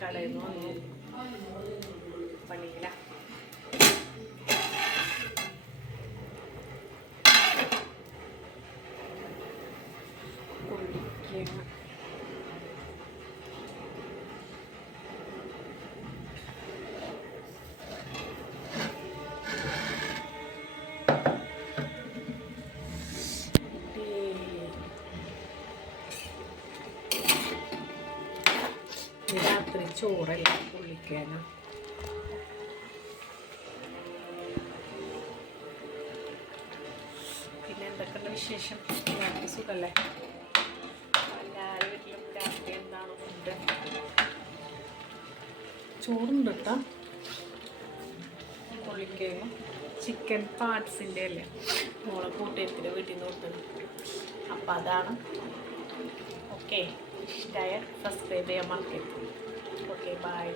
കടയിൽ നിന്ന് വന്നു പണിയില്ല. രാത്രി ചോറല്ല പൊള്ളിക്കാനാ. പിന്നെ എന്തൊക്കെയുള്ള വിശേഷം? രാത്രി സുഖല്ലേ? എല്ലാവരും വീട്ടിലും രാത്രി എന്താണ് ഫുഡ്? ചോറുണ്ട് കേട്ടോ. പൊള്ളിക്കാനും ചിക്കൻ പാർട്സിൻ്റെ അല്ലേ മോളെ കൂട്ടുകാരത്തിൻ്റെ വീട്ടിൽ നിന്ന് കൊടുത്തത്. അപ്പം അതാണ്. ഓക്കെ, ഇഷ്ടമായ സബ്സ്ക്രൈബ് ചെയ്യാൻ മറക്കരുത്. Okay, by.